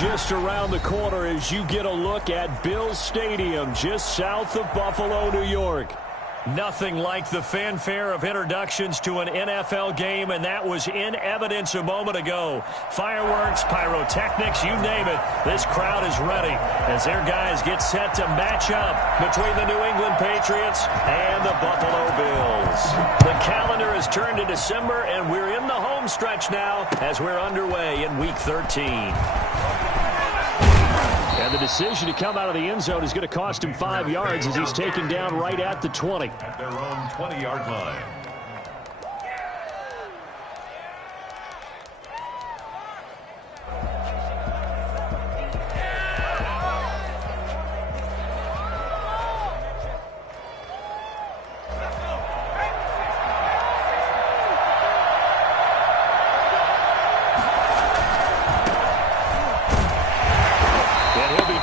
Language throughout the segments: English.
Just around the corner as you get a look at Bills Stadium just south of Buffalo, New York. Nothing like the fanfare of introductions to an NFL game, and that was in evidence a moment ago. Fireworks, pyrotechnics, you name it. This crowd is ready as their guys get set to match up between the New England Patriots and the Buffalo Bills. The calendar has turned to December, and we're in the home stretch now as we're underway in Week 13. And the decision to come out of the end zone is going to cost him 5 yards as he's taken down right at the 20. At their own 20-yard line.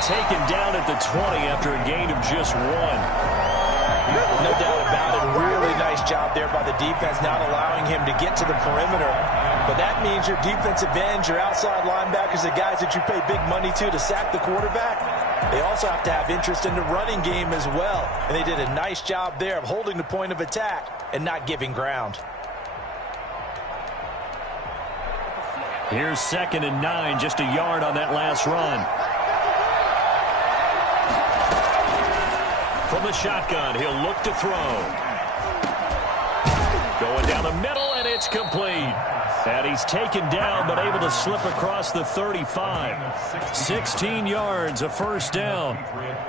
Taken down at the 20 after a gain of just 1. No doubt about it. Really nice job there by the defense, not allowing him to get to the perimeter. But that means your defensive ends, your outside linebackers, the guys that you pay big money to sack the quarterback, they also have to have interest in the running game as well. And they did a nice job there of holding the point of attack and not giving ground. Here's 2nd and 9, just a yard on that last run. From the shotgun, he'll look to throw. Going down the middle, and it's complete. And he's taken down, but able to slip across the 35. 16 yards, a first down.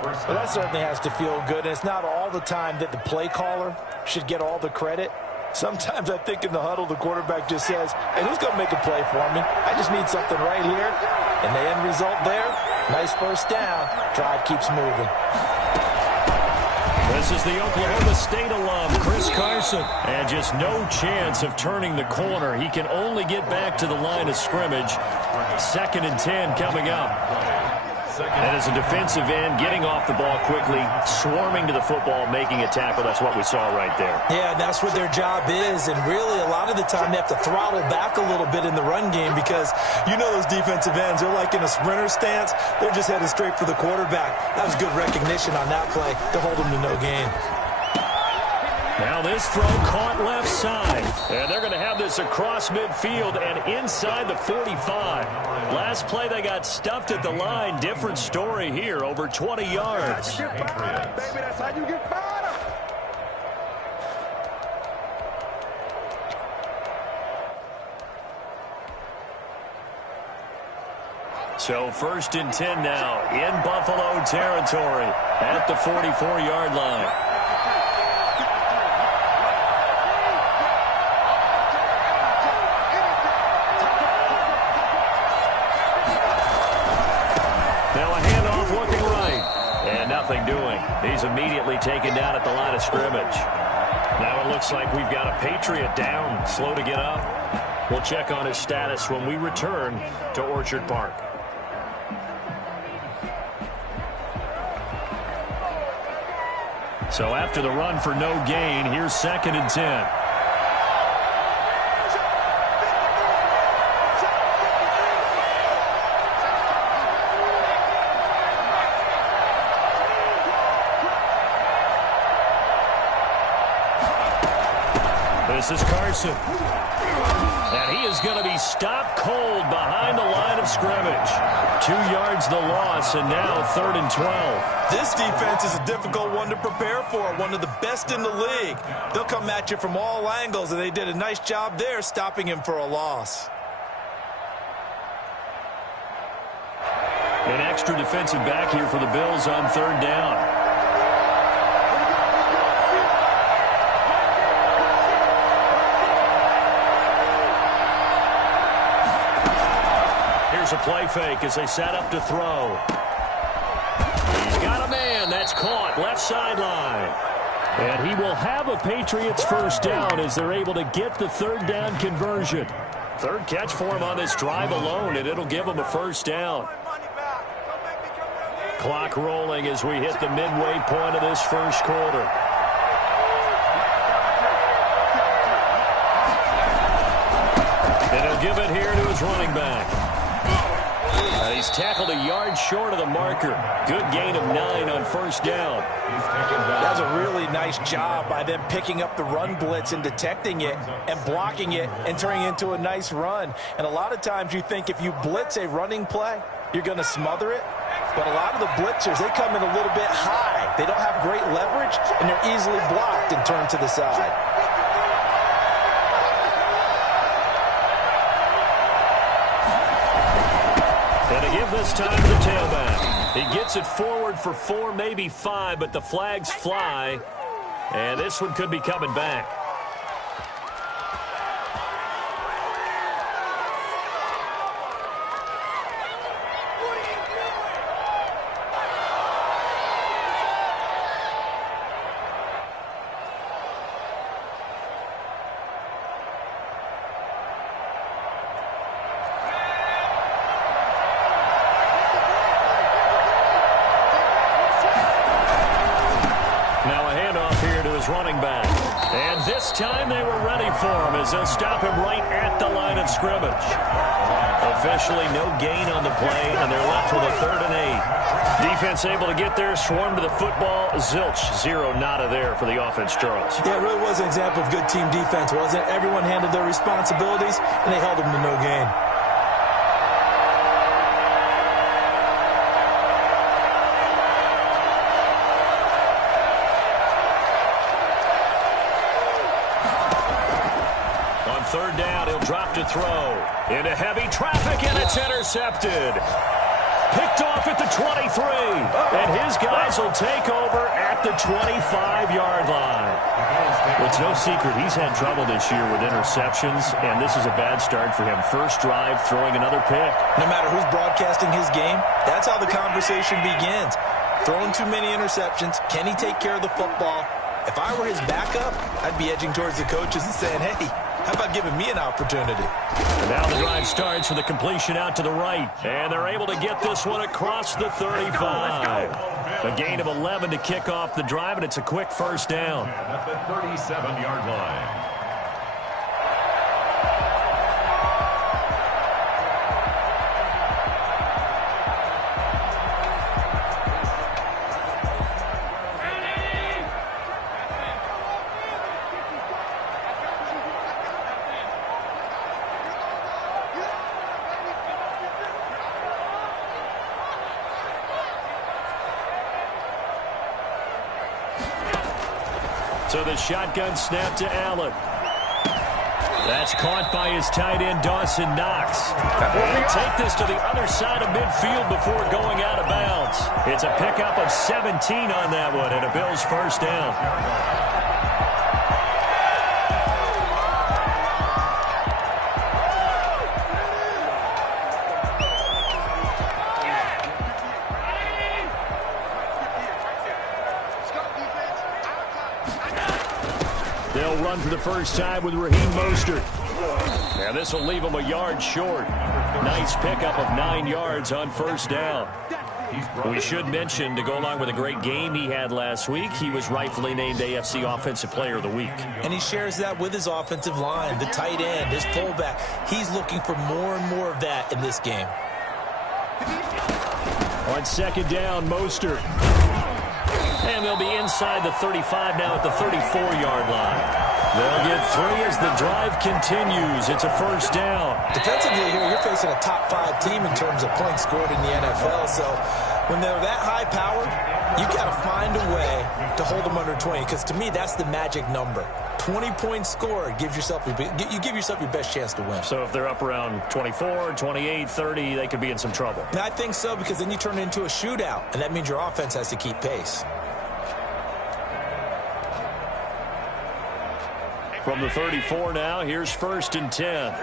Well, that certainly has to feel good. And it's not all the time that the play caller should get all the credit. Sometimes I think in the huddle, the quarterback just says, hey, who's going to make a play for me? I just need something right here. And the end result there, nice first down. Drive keeps moving. This is the Oklahoma State alum, Chris Carson. And just no chance of turning the corner. He can only get back to the line of scrimmage. 2nd and 10 coming up. And as a defensive end, getting off the ball quickly, swarming to the football, making a tackle. That's what we saw right there. Yeah, that's what their job is. And really, a lot of the time, they have to throttle back a little bit in the run game because you know those defensive ends, they're like in a sprinter stance. They're just headed straight for the quarterback. That was good recognition on that play to hold them to no gain. Now this throw caught left side. And they're going to have this across midfield and inside the 45. Last play they got stuffed at the line. Different story here, over 20 yards. Baby, that's how you get better. So 1st and 10 now in Buffalo territory at the 44-yard line. Nothing doing. He's immediately taken down at the line of scrimmage. Now it looks like we've got a Patriot down, slow to get up. We'll check on his status when we return to Orchard Park. So after the run for no gain, here's 2nd and 10. This is Carson. And he is going to be stopped cold behind the line of scrimmage. 2 yards the loss, and now 3rd and 12. This defense is a difficult one to prepare for, one of the best in the league. They'll come at you from all angles, and they did a nice job there stopping him for a loss. An extra defensive back here for the Bills on 3rd down. Here's a play fake as they set up to throw. He's got a man. That's caught left sideline. And he will have a Patriots first down as they're able to get the 3rd down conversion. 3rd catch for him on this drive alone, and it'll give him a first down. Clock rolling as we hit the midway point of this first quarter. And he'll give it here to his running back. And he He's tackled a yard short of the marker. Good gain of 9 on first down. That was a really nice job by them picking up the run blitz and detecting it and blocking it and turning it into a nice run. And a lot of times you think if you blitz a running play, you're going to smother it. But a lot of the blitzers, they come in a little bit high. They don't have great leverage, and they're easily blocked and turned to the side. And to give this time to the tailback. He gets it forward for 4, maybe 5, but the flags fly. And this one could be coming back. Running back. And this time they were ready for him as they'll stop him right at the line of scrimmage. Officially no gain on the play, and they're left with a 3rd and 8. Defense able to get there, swarm to the football. Zilch, 0 nada there for the offense, Charles. Yeah, it really was an example of good team defense, wasn't it? Everyone handled their responsibilities, and they held them to no gain. Third down, he'll drop to throw. Into heavy traffic, and it's intercepted. Picked off at the 23. And his guys will take over at the 25-yard line. Well, it's no secret he's had trouble this year with interceptions, and this is a bad start for him. First drive, throwing another pick. No matter who's broadcasting his game, that's how the conversation begins. Throwing too many interceptions. Can he take care of the football? If I were his backup, I'd be edging towards the coaches and saying, hey, how about giving me an opportunity? And now the drive starts with a completion out to the right. And they're able to get this one across the 35. A gain of 11 to kick off the drive, and it's a quick first down. At the 37-yard line. So the shotgun snap to Allen. That's caught by his tight end, Dawson Knox. They'll take this to the other side of midfield before going out of bounds. It's a pickup of 17 on that one, and a Bills first down. They'll run for the first time with Raheem Mostert. And this will leave him a yard short. Nice pickup of 9 yards on first down. We should mention, to go along with a great game he had last week, he was rightfully named AFC Offensive Player of the Week. And he shares that with his offensive line, the tight end, his fullback. He's looking for more and more of that in this game. On second down, Mostert. And they'll be inside the 35 now at the 34-yard line. They'll get 3 as the drive continues. It's a first down. Defensively here, you're facing a top 5 team in terms of points scored in the NFL. So when they're that high-powered, you got to find a way to hold them under 20. Because to me, that's the magic number. 20 points scored, you give yourself your best chance to win. So if they're up around 24, 28, 30, they could be in some trouble. And I think so, because then you turn it into a shootout, and that means your offense has to keep pace. From the 34 now, here's 1st and 10.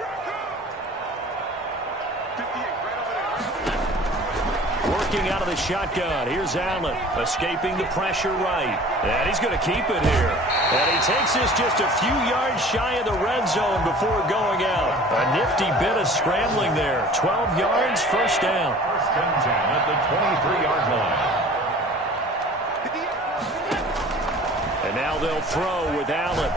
Working out of the shotgun. Here's Allen, escaping the pressure right. And he's going to keep it here. And he takes this just a few yards shy of the red zone before going out. A nifty bit of scrambling there. 12 yards, first down. 1st and 10 at the 23-yard line. And now they'll throw with Allen.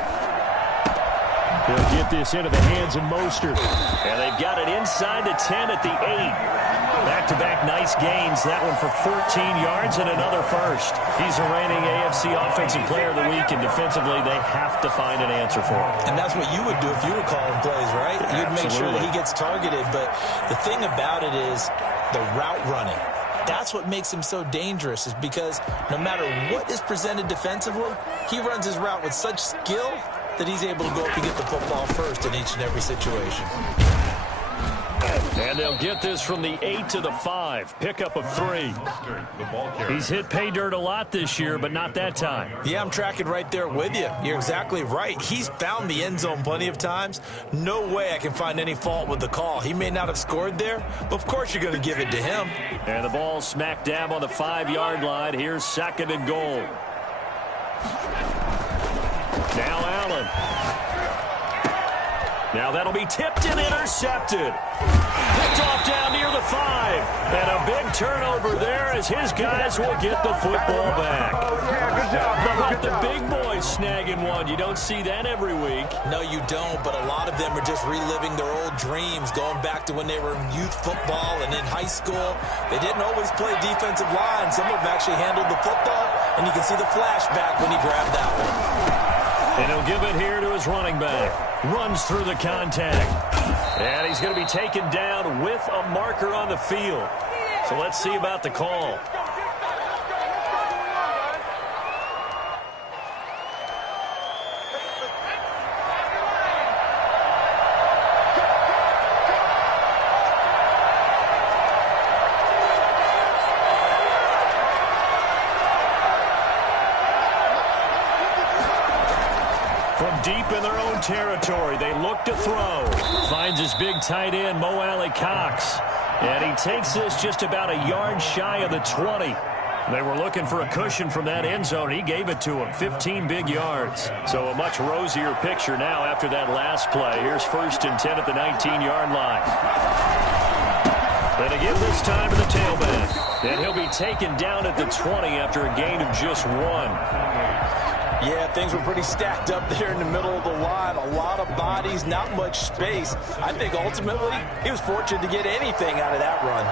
They'll get this into the hands of Mostert. And they've got it inside the 10 at the 8. Back-to-back nice gains. That one for 14 yards and another first. He's the reigning AFC Offensive Player of the Week, and defensively they have to find an answer for him. And that's what you would do if you were calling plays, right? You'd make sure that he gets targeted. But the thing about it is the route running. That's what makes him so dangerous, is because no matter what is presented defensively, he runs his route with such skill that he's able to go up and get the football first in each and every situation. And they'll get this from the 8 to the 5. Pickup of 3. He's hit pay dirt a lot this year, but not that time. Yeah, I'm tracking right there with you. You're exactly right. He's found the end zone plenty of times. No way I can find any fault with the call. He may not have scored there, but of course you're going to give it to him. And the ball smack dab on the 5-yard line. Here's 2nd and goal. Now Allen. Now that'll be tipped and intercepted. Picked off down near the 5. And a big turnover there as his guys will get the football back. How about the big boys snagging one? You don't see that every week. No, you don't, but a lot of them are just reliving their old dreams, going back to when they were in youth football and in high school. They didn't always play defensive line. Some of them actually handled the football, and you can see the flashback when he grabbed that one. And he'll give it here to his running back. Runs through the contact. And he's going to be taken down with a marker on the field. So let's see about the call. Deep in their own territory, they look to throw. Finds his big tight end, Mo Alley-Cox. And he takes this just about a yard shy of the 20. They were looking for a cushion from that end zone. He gave it to him, 15 big yards. So a much rosier picture now after that last play. Here's 1st and 10 at the 19-yard line. And again this time to the tailback. And he'll be taken down at the 20 after a gain of just 1. Yeah, things were pretty stacked up there in the middle of the line. A lot of bodies, not much space. I think ultimately he was fortunate to get anything out of that run.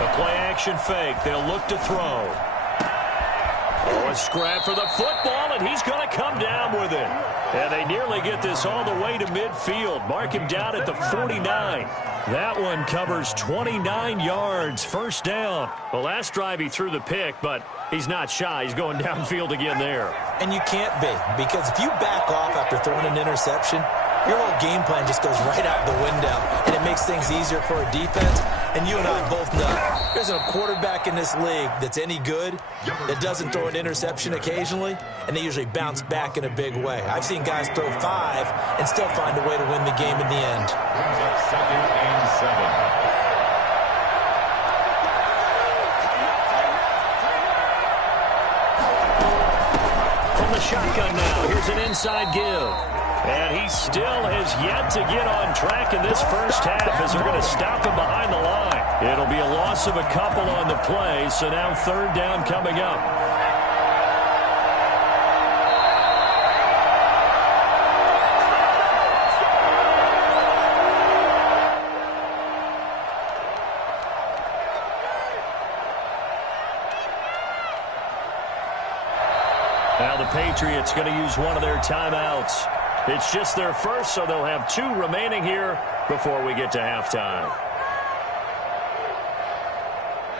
The play-action fake. They'll look to throw. Oh, a scrap for the football, and he's going to come down with it. And they nearly get this all the way to midfield. Mark him down at the 49. That one covers 29 yards. 1st down. The last drive he threw the pick, but he's not shy. He's going downfield again there. And you can't be, because if you back off after throwing an interception, your whole game plan just goes right out the window, and it makes things easier for a defense. And you and I both know there's a quarterback in this league that's any good that doesn't throw an interception occasionally, and they usually bounce back in a big way. I've seen guys throw 5 and still find a way to win the game in the end. 2nd and 7. Shotgun now. Here's an inside give. And he still has yet to get on track in this first half as they're going to stop him behind the line. It'll be a loss of a couple on the play, so now 3rd down coming up. Now the Patriots going to use one of their timeouts. It's just their first, so they'll have 2 remaining here before we get to halftime.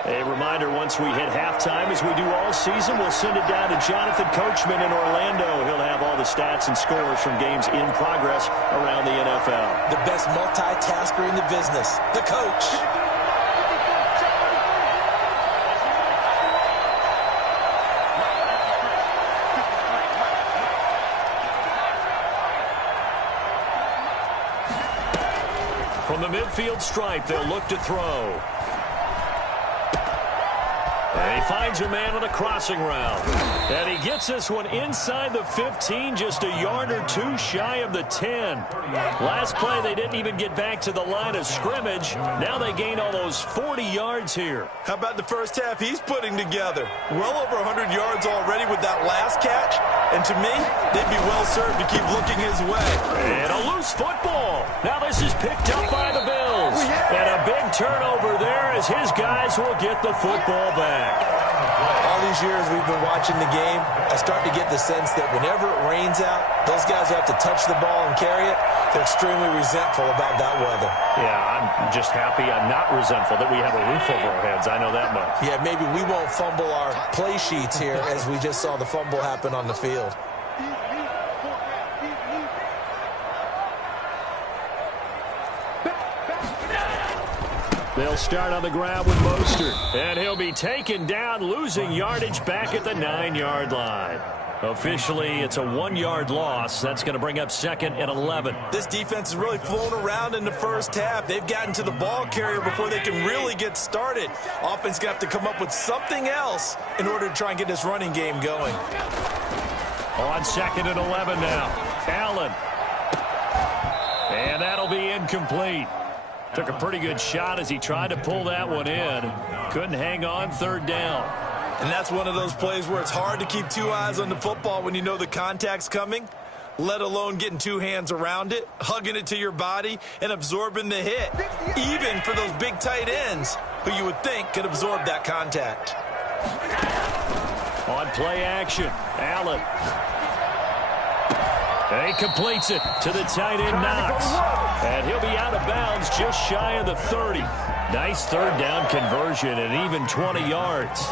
A reminder, once we hit halftime, as we do all season, we'll send it down to Jonathan Coachman in Orlando. He'll have all the stats and scores from games in progress around the NFL. The best multitasker in the business, the coach. From the midfield stripe, they'll look to throw. And he finds a man on the crossing route. And he gets this one inside the 15, just a yard or two shy of the 10. Last play, they didn't even get back to the line of scrimmage. Now they gain almost 40 yards here. How about the first half he's putting together? Well over 100 yards already with that last catch. And to me, they'd be well served to keep looking his way. And a loose football. Now this is picked up by the Bills. And a big turnover there as his guys will get the football back. All these years we've been watching the game, I start to get the sense that whenever it rains out, those guys who have to touch the ball and carry it, they're extremely resentful about that weather. Yeah, I'm just happy I'm not resentful that we have a roof over our heads. I know that much. Yeah, maybe we won't fumble our play sheets here as we just saw the fumble happen on the field. They'll start on the ground with Mostert. And he'll be taken down, losing yardage back at the 9-yard line. Officially, it's a 1-yard loss. That's going to bring up 2nd and 11. This defense has really flown around in the first half. They've gotten to the ball carrier before they can really get started. Offense going to have to come up with something else in order to try and get this running game going. On 2nd and 11 now. Allen. And that'll be incomplete. Took a pretty good shot as he tried to pull that one in. Couldn't hang on 3rd down. And that's one of those plays where it's hard to keep 2 eyes on the football when you know the contact's coming, let alone getting 2 hands around it, hugging it to your body, and absorbing the hit, even for those big tight ends who you would think could absorb that contact. On play action, Allen. And he completes it to the tight end, Knox. And he'll be out of bounds just shy of the 30. Nice 3rd down conversion and even 20 yards.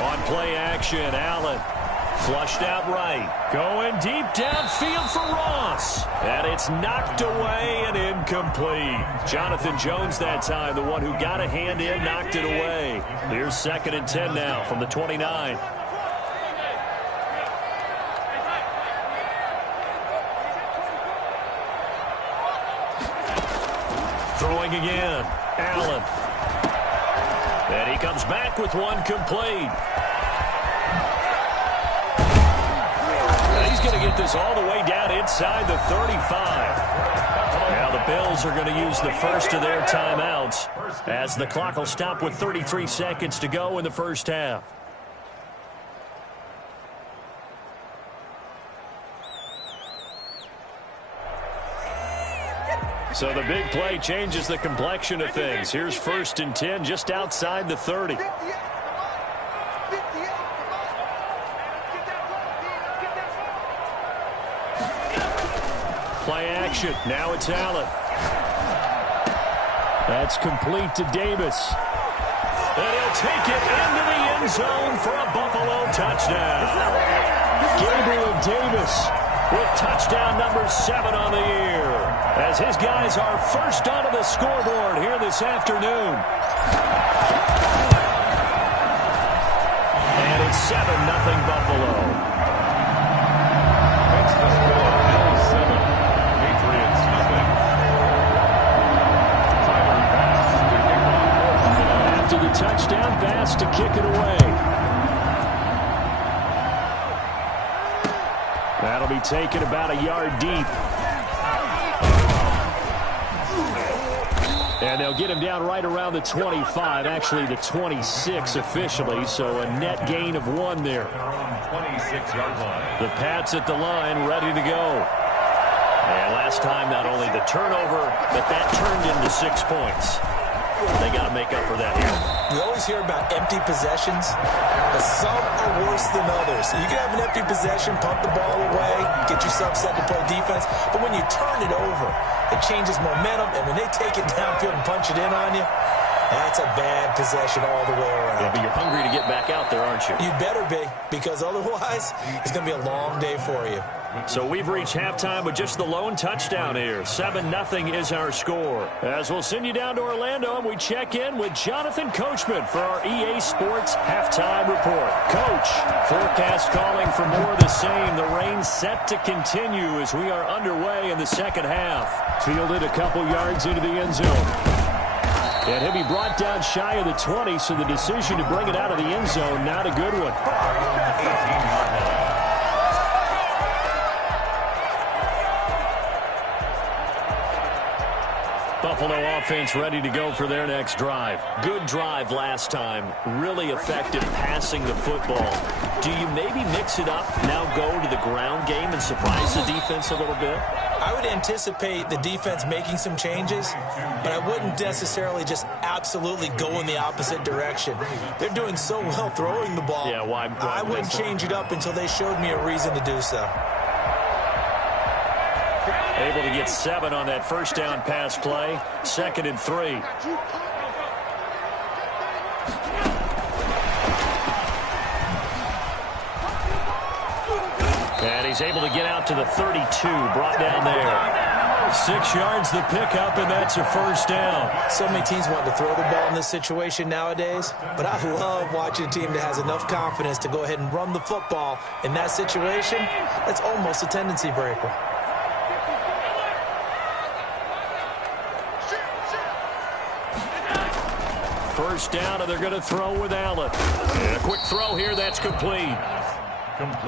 On play action, Allen. Flushed out right. Going deep downfield for Ross. And it's knocked away and incomplete. Jonathan Jones that time, the one who got a hand in, knocked it away. Here's 2nd and 10 now from the 29. Throwing again. Allen. And he comes back with one complete. He's going to get this all the way down inside the 35. Now the Bills are going to use the first of their timeouts as the clock will stop with 33 seconds to go in the first half. So the big play changes the complexion of things. Here's 1st and 10 just outside the 30. Play action. Now it's Allen. That's complete to Davis. And he'll take it into the end zone for a Buffalo touchdown. Gabriel Davis with touchdown number 7 on the year, as his guys are first onto the scoreboard here this afternoon. And it's 7-0 Buffalo. Touchdown pass to kick it away. That'll be taken about a yard deep. And they'll get him down right around the 25, actually the 26 officially, so a net gain of 1 there. 26-yard line. The Pats at the line, ready to go. And last time, not only the turnover, but that turned into 6 points. They got to make up for that here. We always hear about empty possessions, but some are worse than others. You can have an empty possession, punt the ball away, get yourself set to play defense, but when you turn it over, it changes momentum, and when they take it downfield and punch it in on you, That's a bad possession all the way around. Yeah, but you're hungry to get back out there, aren't you? You better be, because otherwise it's going to be a long day for you. So we've reached halftime with just the lone touchdown here. 7-0 is our score. As we'll send you down to Orlando, and we check in with Jonathan Coachman for our EA Sports Halftime Report. Coach, forecast calling for more of the same. The rain set to continue as we are underway in the second half. Fielded a couple yards into the end zone. And he'll be brought down shy of the 20, so the decision to bring it out of the end zone, not a good one. 18-yard line. Buffalo offense ready to go for their next drive. Good drive last time. Really effective passing the football. Do you maybe mix it up, now go to the ground game and surprise the defense a little bit? I would anticipate the defense making some changes, but I wouldn't necessarily just absolutely go in the opposite direction. They're doing so well throwing the ball. Yeah, why I wouldn't change it up until they showed me a reason to do so. Able to get 7 on that first down pass play. 2nd and 3. And he's able to get out to the 32, brought down there. 6 yards the pickup, and that's a first down. So many teams want to throw the ball in this situation nowadays, but I love watching a team that has enough confidence to go ahead and run the football. In that situation, that's almost a tendency breaker. First down, and they're going to throw with Allen. And a quick throw here, that's complete.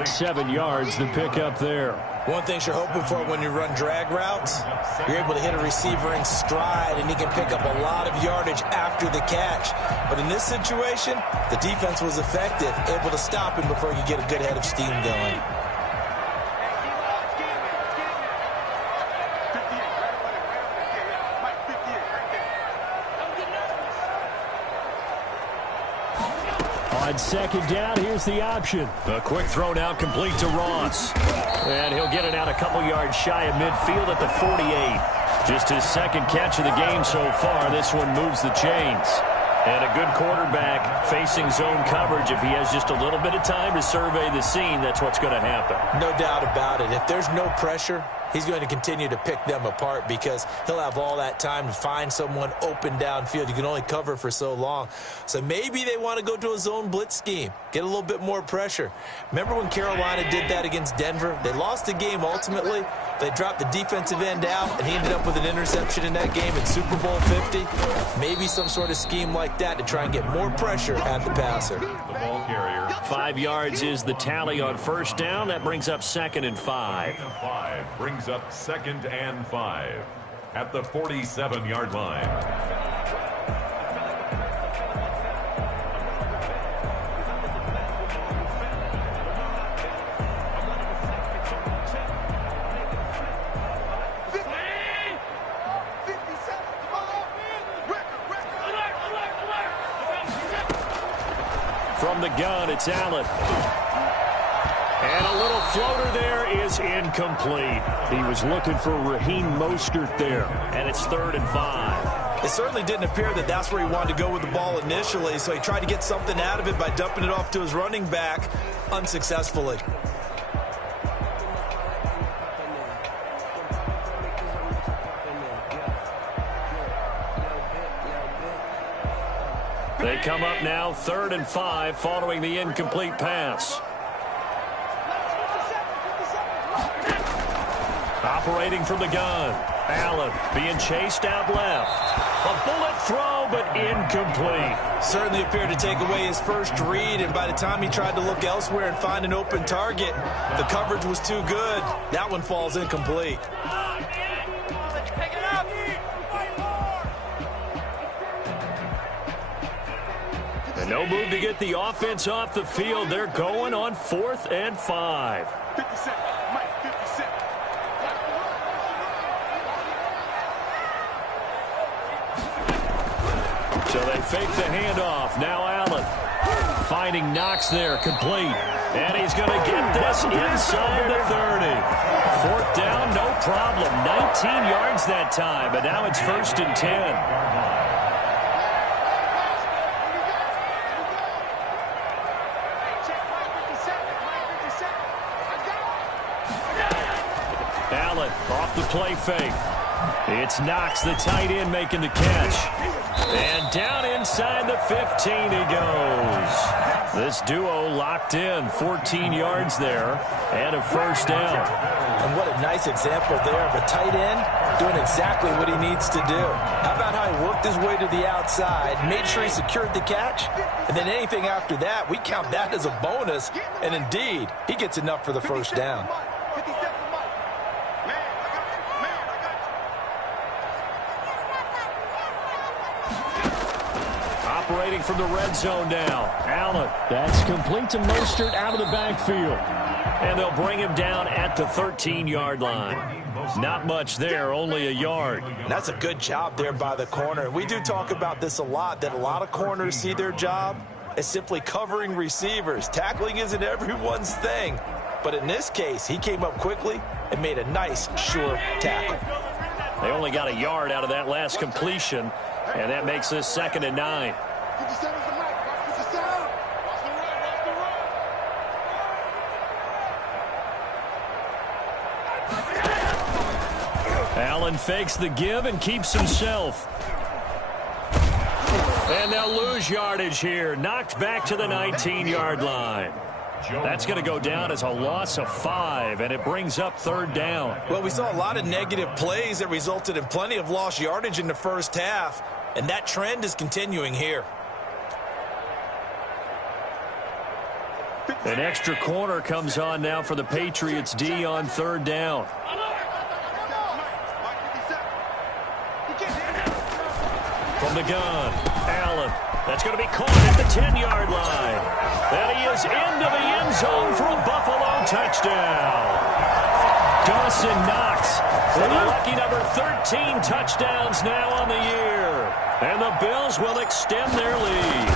7 yards, the pickup there. One thing you're hoping for when you run drag routes, you're able to hit a receiver in stride, and he can pick up a lot of yardage after the catch. But in this situation, the defense was effective, able to stop him before you get a good head of steam going. On second down, here's the option. A quick throw now complete to Ross. And he'll get it out a couple yards shy of midfield at the 48. Just his second catch of the game so far. This one moves the chains. And a good quarterback facing zone coverage. If he has just a little bit of time to survey the scene, that's what's going to happen. No doubt about it. If there's no pressure, he's going to continue to pick them apart because he'll have all that time to find someone open downfield. You can only cover for so long. So maybe they want to go to a zone blitz scheme, get a little bit more pressure. Remember when Carolina did that against Denver? They lost the game ultimately. They dropped the defensive end out, and he ended up with an interception in that game in Super Bowl 50. Maybe some sort of scheme like that to try and get more pressure at the passer. The ball carrier. 5 yards is the tally on first down. That brings up 2nd and 5. 2nd and 5 brings up 2nd and 5 at the 47-yard line. From the gun, it's Allen. And a little floater there is incomplete. He was looking for Raheem Mostert there. And it's 3rd and 5. It certainly didn't appear that that's where he wanted to go with the ball initially, so he tried to get something out of it by dumping it off to his running back unsuccessfully. They come up now 3rd and 5 following the incomplete pass. Operating from the gun. Allen being chased out left. A bullet throw, but incomplete. Certainly appeared to take away his first read, and by the time he tried to look elsewhere and find an open target, the coverage was too good. That one falls incomplete. And no move to get the offense off the field. They're going on 4th and 5. 50 Cent, Mike, 50 Cent. So they fake the handoff. Now Allen finding Knox there, complete. And he's going to get this inside the 30. 4th down, no problem. 19 yards that time, but now it's 1st and 10. Allen off the play fake. It's Knox, the tight end, making the catch. And down inside the 15 he goes. This duo locked in, 14 yards there, and a first down. And what a nice example there of a tight end doing exactly what he needs to do. How about how he worked his way to the outside, made sure he secured the catch, and then anything after that, we count that as a bonus, and indeed, he gets enough for the first down. Operating from the red zone now. Allen. That's complete to Mostert out of the backfield. And they'll bring him down at the 13-yard line. Not much there, only a yard. That's a good job there by the corner. We do talk about this a lot, that a lot of corners see their job as simply covering receivers. Tackling isn't everyone's thing. But in this case, he came up quickly and made a nice, sure tackle. They only got a yard out of that last completion, and that makes this 2nd and 9. Allen fakes the give and keeps himself. And they'll lose yardage here. Knocked back to the 19-yard line. That's going to go down as a loss of 5, and it brings up 3rd down. Well, we saw a lot of negative plays that resulted in plenty of lost yardage in the first half, and that trend is continuing here. An extra corner comes on now for the Patriots D on 3rd down. From the gun, Allen. That's going to be caught at the 10-yard line. And he is into the end zone for a Buffalo touchdown. Dawson Knox with a lucky number 13 touchdowns now on the year. And the Bills will extend their lead.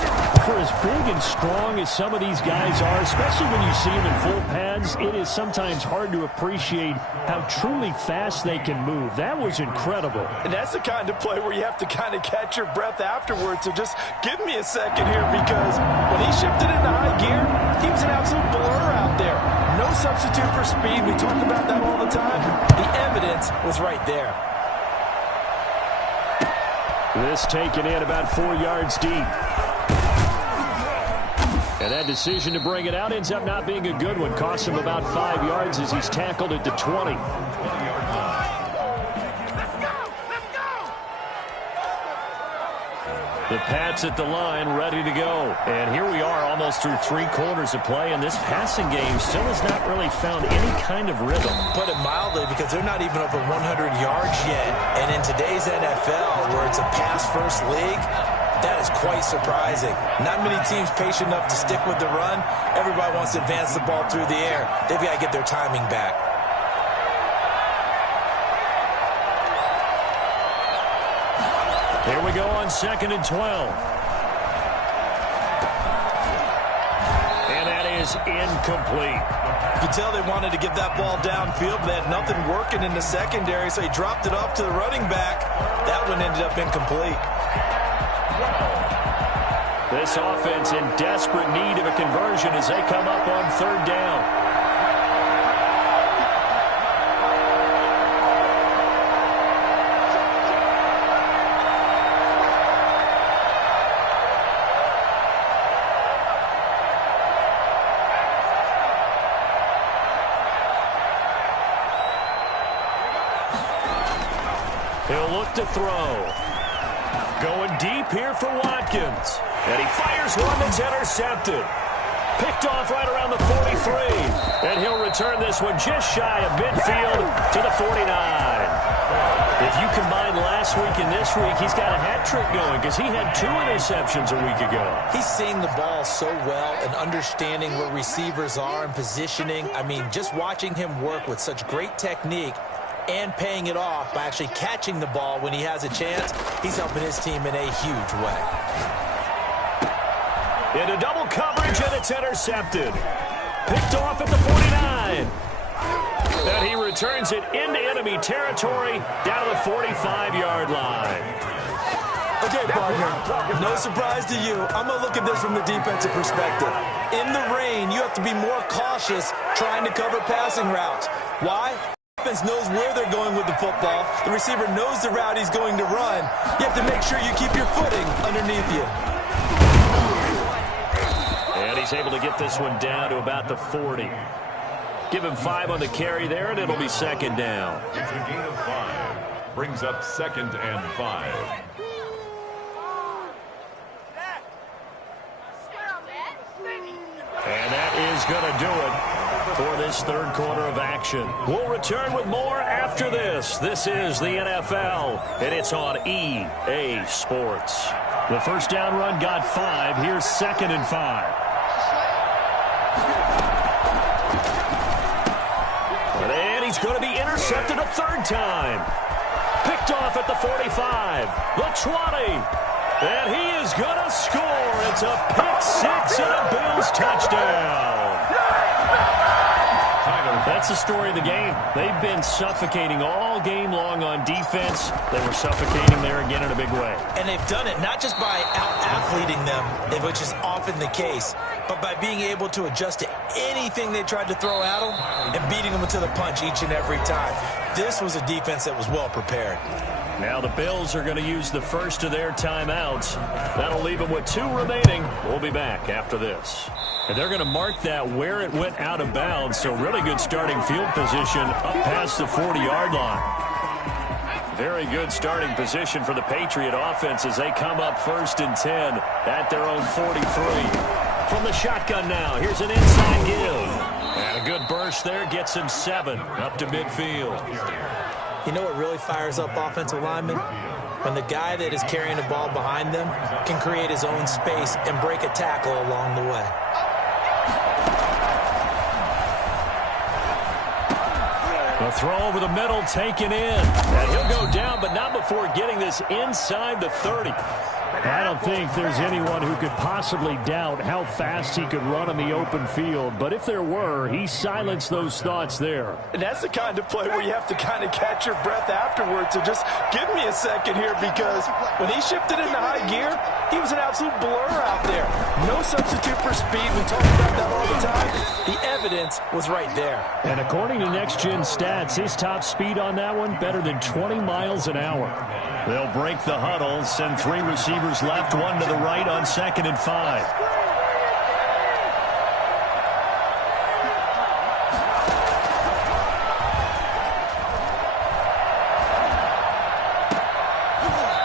For as big and strong as some of these guys are, especially when you see them in full pads, it is sometimes hard to appreciate how truly fast they can move. That was incredible. And that's the kind of play where you have to kind of catch your breath afterwards. So just give me a second here, because when he shifted into high gear, he was an absolute blur out there. No substitute for speed. We talk about that all the time. The evidence was right there. This taken in about 4 yards deep. And that decision to bring it out ends up not being a good one. Costs him about 5 yards as he's tackled at the 20. The Pats at the line, ready to go. And here we are almost through 3 quarters of play, and this passing game still has not really found any kind of rhythm. Put it mildly, because they're not even over 100 yards yet. And in today's NFL, where it's a pass-first league, that is quite surprising. Not many teams patient enough to stick with the run. Everybody wants to advance the ball through the air. They've got to get their timing back. Here we go on 2nd and 12. And that is incomplete. You can tell they wanted to get that ball downfield, but they had nothing working in the secondary, so he dropped it off to the running back. That one ended up incomplete. This offense in desperate need of a conversion as they come up on 3rd down. He'll look to throw. Going deep here for Watkins. And he fires one that's intercepted. Picked off right around the 43. And he'll return this one just shy of midfield to the 49. If you combine last week and this week, he's got a hat trick going because he had 2 interceptions a week ago. He's seeing the ball so well and understanding where receivers are and positioning. I mean, just watching him work with such great technique and paying it off by actually catching the ball when he has a chance, he's helping his team in a huge way. Into double coverage, and it's intercepted. Picked off at the 49. And he returns it into enemy territory down to the 45-yard line. Okay, partner, no surprise to you. I'm going to look at this from the defensive perspective. In the rain, you have to be more cautious trying to cover passing routes. Why? Offense knows where they're going with the football. The receiver knows the route he's going to run. You have to make sure you keep your footing underneath you. And he's able to get this one down to about the 40. Give him 5 on the carry there, and it'll be second down. It's a gain of 5. Brings up 2nd and 5. And that is going to do it for this third quarter of action. We'll return with more after this. This is the NFL, and it's on EA Sports. The first down run got 5. Here's 2nd and 5. And he's going to be intercepted a third time. Picked off at the 45, the 20. And he is going to score. It's a pick 6 and a Bills touchdown. That's the story of the game. They've been suffocating all game long on defense. They were suffocating there again in a big way. And they've done it not just by out-athleting them, which is often the case, but by being able to adjust to anything they tried to throw at them and beating them to the punch each and every time. This was a defense that was well prepared. Now the Bills are going to use the first of their timeouts. That'll leave them with 2 remaining. We'll be back after this. And they're going to mark that where it went out of bounds, so really good starting field position up past the 40-yard line. Very good starting position for the Patriot offense as they come up 1st and 10 at their own 43. From the shotgun now, here's an inside give. And a good burst there gets him 7 up to midfield. You know what really fires up offensive linemen? When the guy that is carrying the ball behind them can create his own space and break a tackle along the way. The throw over the middle taken in. And he'll go down, but not before getting this inside the 30. I don't think there's anyone who could possibly doubt how fast he could run on the open field. But if there were, he silenced those thoughts there. And that's the kind of play where you have to kind of catch your breath afterwards. So just give me a second here, because when he shifted into high gear, he was an absolute blur out there. No substitute for speed. We talk about that all the time. The evidence was right there. And according to Next Gen Stats, his top speed on that one, better than 20 miles an hour. They'll break the huddle, send 3 receivers left, 1 to the right on 2nd and 5.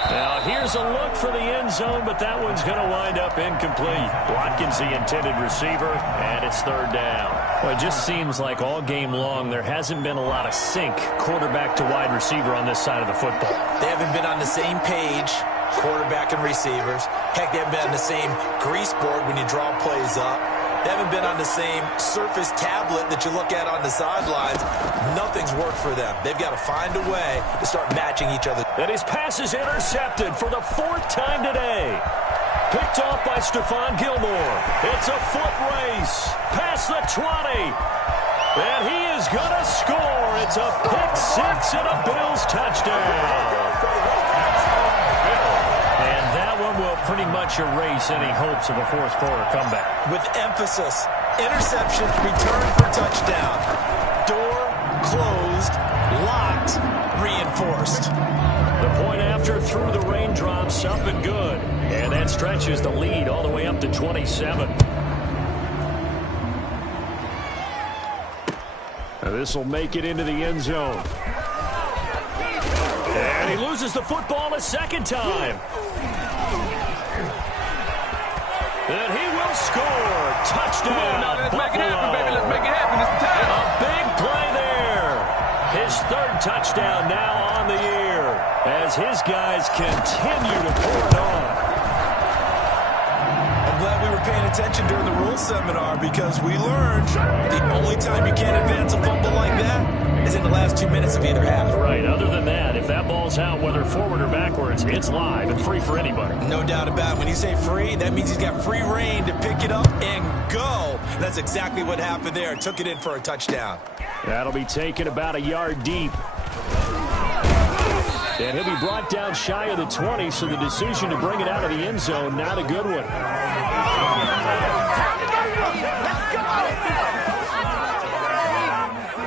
Now here's a look for the end zone, but that one's going to wind up incomplete. Watkins the intended receiver, and it's 3rd down. Well, it just seems like all game long there hasn't been a lot of sync quarterback to wide receiver on this side of the football. They haven't been on the same page, quarterback and receivers. Heck, they haven't been on the same grease board when you draw plays up. They haven't been on the same surface tablet that you look at on the sidelines. Nothing's worked for them. They've got to find a way to start matching each other. And his pass is intercepted for the 4th time today. Picked off by Stephon Gilmore. It's a foot race past the 20. And he is going to score. It's a pick 6 and a Bills touchdown. And that one will pretty much erase any hopes of a 4th quarter comeback. With emphasis, interception, return for touchdown. Door closed, locked, reinforced. The point after through the raindrops, up and good. And that stretches the lead all the way up to 27. Now this will make it into the end zone. And he loses the football a 2nd time. And he will score. Touchdown. Let's make it happen, baby. Let's make it happen. It's time. A big play there. His 3rd touchdown now on the year as his guys continue to pour it on. I'm glad we were paying attention during the rules seminar, because we learned the only time you can't advance a fumble like that is in the last 2 minutes of either half. Right. Other than that, if that ball's out, whether forward or backwards, it's live and free for anybody. No doubt about it. When you say free, that means he's got free reign to pick it up and go. And that's exactly what happened there. Took it in for a touchdown. That'll be taken about a yard deep. And he'll be brought down shy of the 20, so the decision to bring it out of the end zone, not a good one.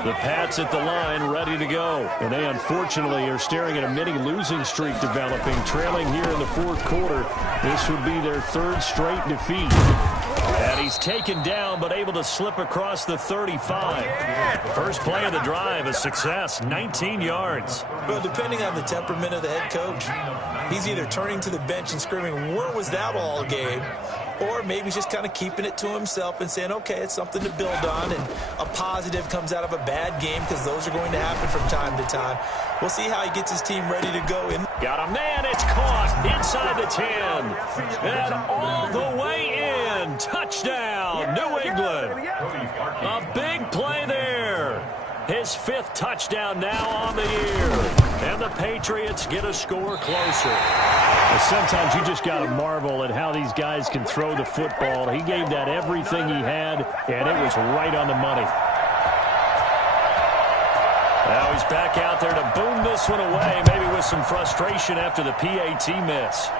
The Pats at the line, ready to go. And they unfortunately are staring at a mini losing streak developing, trailing here in the fourth quarter. This would be their third straight defeat. And he's taken down, but able to slip across the 35. First play of the drive, a success, 19 yards. Well, depending on the temperament of the head coach, he's either turning to the bench and screaming, "Where was that all game?" Or maybe just kind of keeping it to himself and saying, okay, it's something to build on, and a positive comes out of a bad game, because those are going to happen from time to time. We'll see how he gets his team ready to go in. Got a man, it's caught inside the 10. And all the way in. Touchdown, New England. A big play there. His 5th touchdown now on the year. And the Patriots get a score closer. Sometimes you just got to marvel at how these guys can throw the football. He gave that everything he had, and it was right on the money. Now he's back out there to boom this one away, maybe with some frustration after the PAT miss.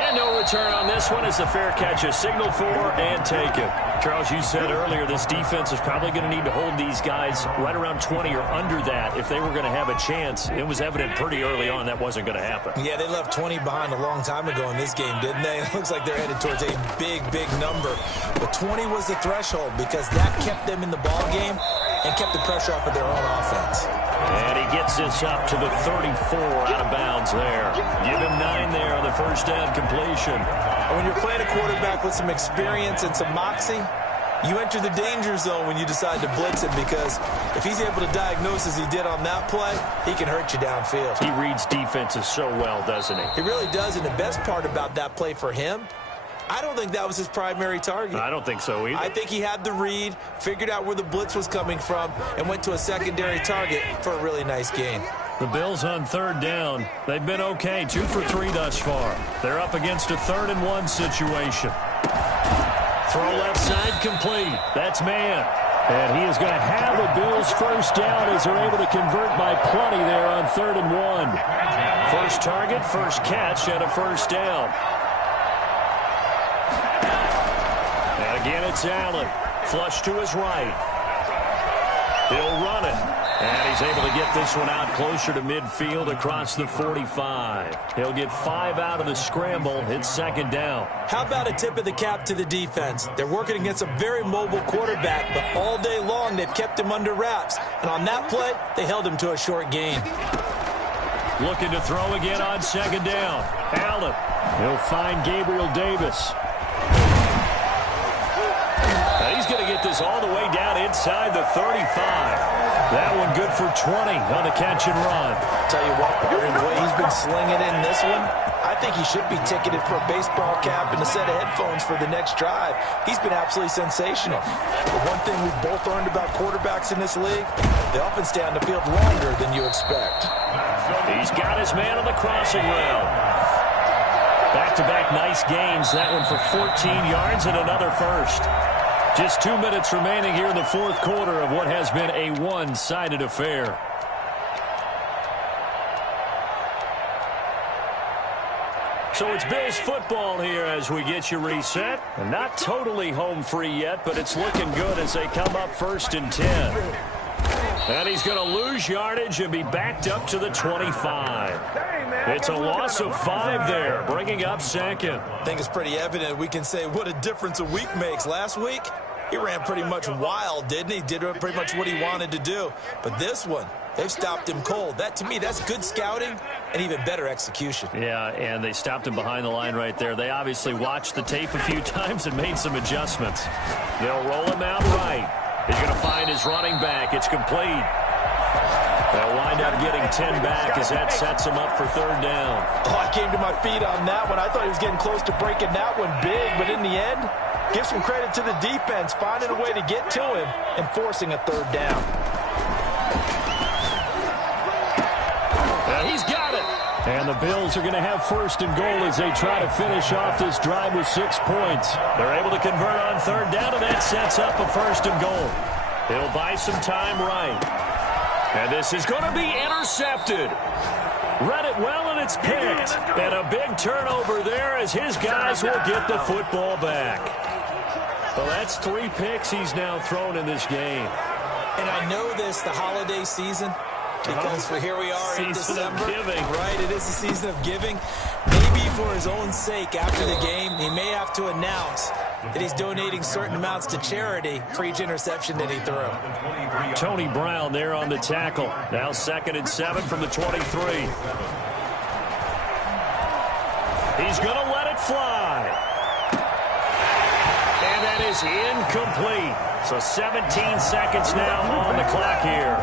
And no return on this one as the fair catch is signaled for and taken. Charles, you said earlier this defense is probably going to need to hold these guys right around 20 or under that if they were going to have a chance. It was evident pretty early on that wasn't going to happen. Yeah, they left 20 behind a long time ago in this game, didn't they? It looks like they're headed towards a big, big number. But 20 was the threshold because that kept them in the ball game and kept the pressure off of their own offense. And he gets this up to the 34 out of bounds there. Give him 9 there on the first down completion. And when you're playing a quarterback with some experience and some moxie, you enter the danger zone when you decide to blitz him, because if he's able to diagnose as he did on that play, he can hurt you downfield. He reads defenses so well, doesn't he? He really does, and the best part about that play for him, I don't think that was his primary target. I don't think so either. I think he had the read, figured out where the blitz was coming from, and went to a secondary target for a really nice gain. The Bills on third down. They've been okay, 2 for 3 thus far. They're up against a 3rd and 1 situation. Throw left side complete. That's man. And he is going to have the Bills first down as they're able to convert by plenty there on 3rd and 1. First target, first catch, and a first down. And again, it's Allen. Flush to his right. He'll run it. And he's able to get this one out closer to midfield across the 45. He'll get 5 out of the scramble. It's 2nd down. How about a tip of the cap to the defense? They're working against a very mobile quarterback, but all day long they've kept him under wraps. And on that play, they held him to a short gain. Looking to throw again on 2nd down. Allen. He'll find Gabriel Davis. Now he's going to get this all the way down inside the 35. That one good for 20 on the catch and run. Tell you what, partner, the way he's been slinging in this one, I think he should be ticketed for a baseball cap and a set of headphones for the next drive. He's been absolutely sensational. The one thing we've both learned about quarterbacks in this league, they often stay on the field longer than you expect. He's got his man on the crossing route. Back-to-back nice gains. That one for 14 yards and another first. Just 2 minutes remaining here in the fourth quarter of what has been a one-sided affair. So it's Bills football here as we get you reset. And not totally home free yet, but it's looking good as they come up 1st and 10. And he's going to lose yardage and be backed up to the 25. It's a loss of 5 there, bringing up 2nd. I think it's pretty evident we can say what a difference a week makes. Last week, he ran pretty much wild, didn't he? Did pretty much what he wanted to do. But this one, they've stopped him cold. That, to me, that's good scouting and even better execution. Yeah, and they stopped him behind the line right there. They obviously watched the tape a few times and made some adjustments. They'll roll him out right. He's going to find his running back. It's complete. They'll wind up getting 10 back as that sets him up for 3rd down. Oh, I came to my feet on that one. I thought he was getting close to breaking that one big, but in the end, give some credit to the defense, finding a way to get to him and forcing a 3rd down. He's got it. And the Bills are going to have 1st and goal as they try to finish off this drive with 6 points. They're able to convert on 3rd down, and that sets up a 1st and goal. He'll buy some time right. And this is going to be intercepted. Read it well, and it's picked. And a big turnover there as his guys will get the football back. Well, that's 3 picks he's now thrown in this game. And I know this, the holiday season, because here we are in December. Right, it is the season of giving. Maybe for his own sake, after the game, he may have to announce that he's donating certain amounts to charity for each interception that he threw. Tony Brown there on the tackle. Now 2nd and 7 from the 23. He's going to let it fly. And that is incomplete. So 17 seconds now on the clock here.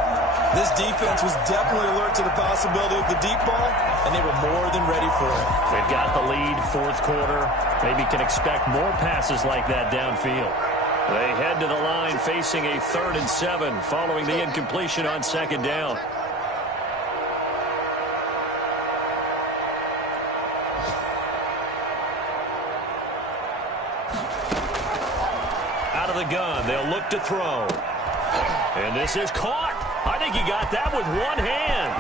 This defense was definitely alert to the possibility of the deep ball, and they were more than ready for it. They've got the lead, 4th quarter. Maybe can expect more passes like that downfield. They head to the line facing a 3rd and 7 following the incompletion on 2nd down. Out of the gun, they'll look to throw. And this is caught. I think he got that with one hand.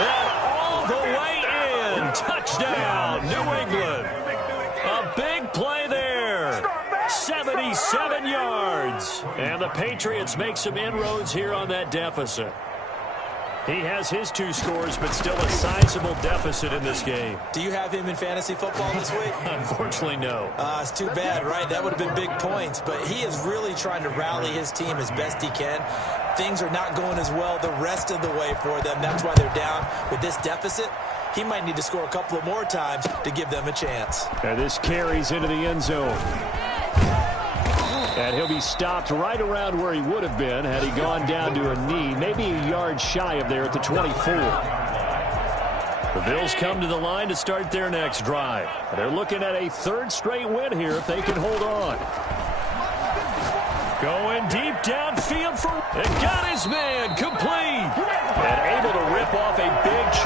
And all the way in. Touchdown, New England. A big play there. 77 yards. And the Patriots make some inroads here on that deficit. He has his 2 scores, but still a sizable deficit in this game. Do you have him in fantasy football this week? Unfortunately, no. It's too bad, right? That would have been big points. But he is really trying to rally his team as best he can. Things are not going as well the rest of the way for them. That's why they're down. With this deficit, he might need to score a couple of more times to give them a chance. And this carries into the end zone. And he'll be stopped right around where he would have been had he gone down to a knee, maybe a yard shy of there at the 24. The Bills come to the line to start their next drive. They're looking at a 3rd straight win here if they can hold on. Going deep downfield and got his man complete. And able to rip off a big